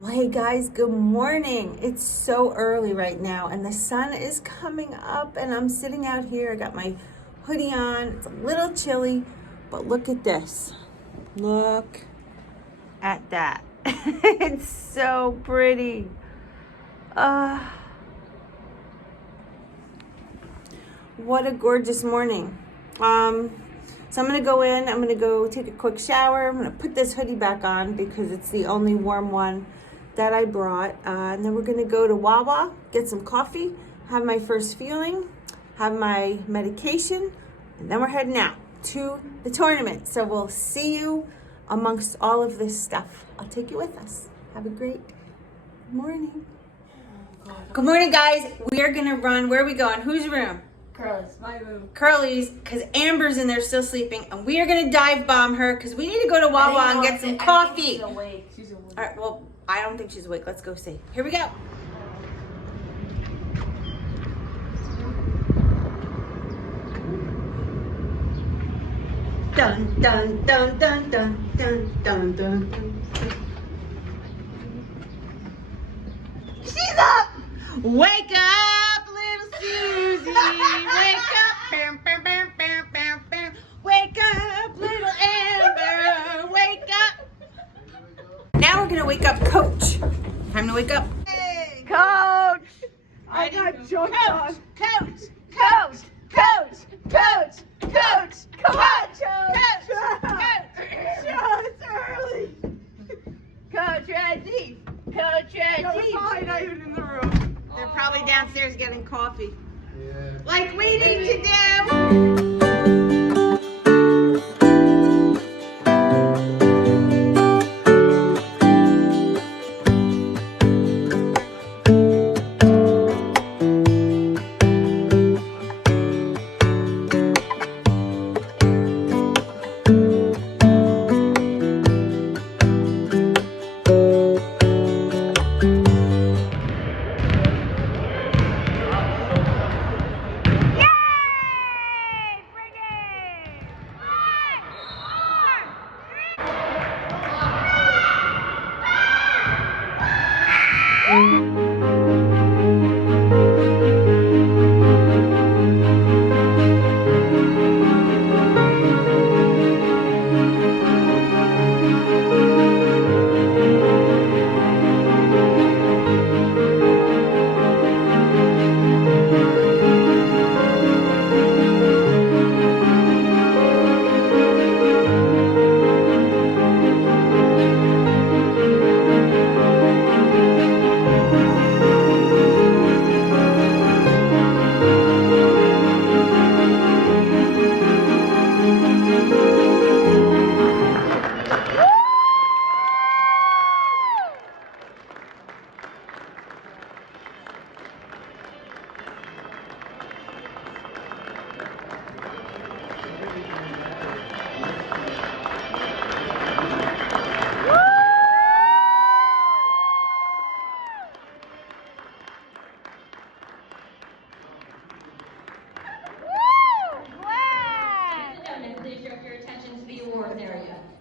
Well, hey guys, good morning. It's so early right now and the sun is coming up and I'm sitting out here. I got my hoodie on. It's a little chilly, but look at this. Look at that. It's so pretty. What a gorgeous morning. So I'm gonna go in, I'm gonna go take a quick shower. I'm gonna put this hoodie back on because it's the only warm one that I brought. And then we're gonna go to Wawa, get some coffee, have my first feeling, have my medication, and then we're heading out to the tournament. So we'll see you amongst all of this stuff. I'll take you with us. Have a great morning. Good morning, guys. We are gonna run, where are we going? Whose room? Curly's, my room. Curly's, because Amber's in there still sleeping, and we are gonna dive bomb her because we need to go to Wawa and get some coffee. She's awake. She's awake. All right, well, I don't think she's awake. Let's go see. Here we go. Dun dun dun dun dun dun dun dun. She's up. Wake up, little Susie. Wake up. Bam, bam, bam, bam, bam, bam. Wake up, little Amber. Wake up. Now we're gonna wake up Coach. Time to wake up. Hey, Coach. I got jumped on. Coach. Coach. Coach. Coach. Coach. Come on, Coach. Coach. It's early. Coach Reggie. Coach You're Reggie. probably not even in the room. They're probably downstairs getting coffee. Yeah. Like we need to do.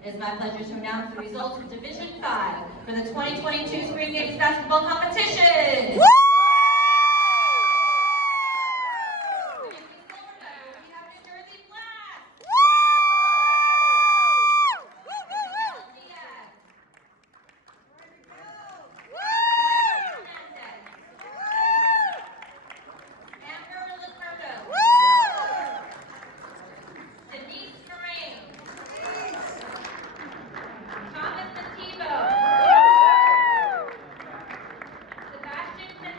It is my pleasure to announce the results of Division 5 for the 2022 Spring Games basketball competition. Sebastian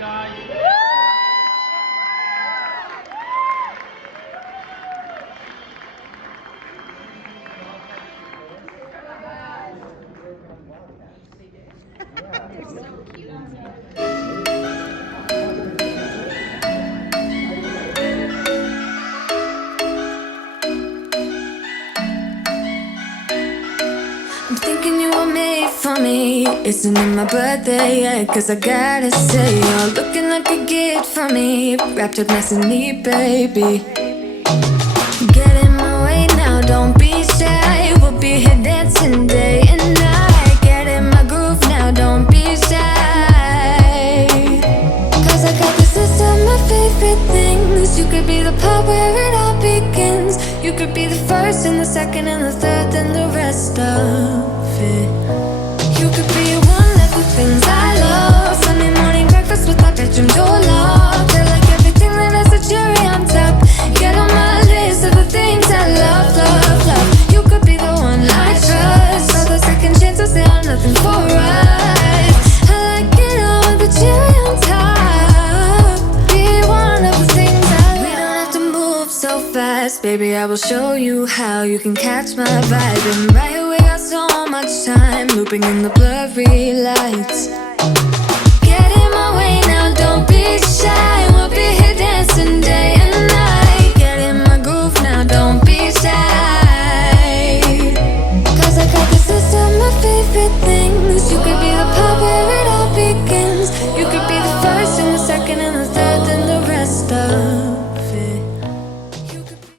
guys. I'm thinking you were made for me. Isn't it my birthday yet? Cause I gotta say, you're looking like a gift for me. Wrapped up nice and neat, baby. Get in my way now, don't be shy. We'll be here dancing day and night. Get in my groove now, don't be shy. Cause I got this list of my favorite things. You could be the part where it all begins. You could be the first and the second and the third and the rest of it. You could be one of the things I love. Sunday morning breakfast with my bedroom door locked. I like everything that has a cherry on top. Get on my list of the things I love, love, love. You could be the one I trust. All the second chances, they are nothing for us. I like it all with the cherry on top. Be one of the things I love. We don't have to move so fast, baby, I will show you how you can catch my vibe. And right away, got so much time, looping in the blurry lights. Get in my way now, don't be shy.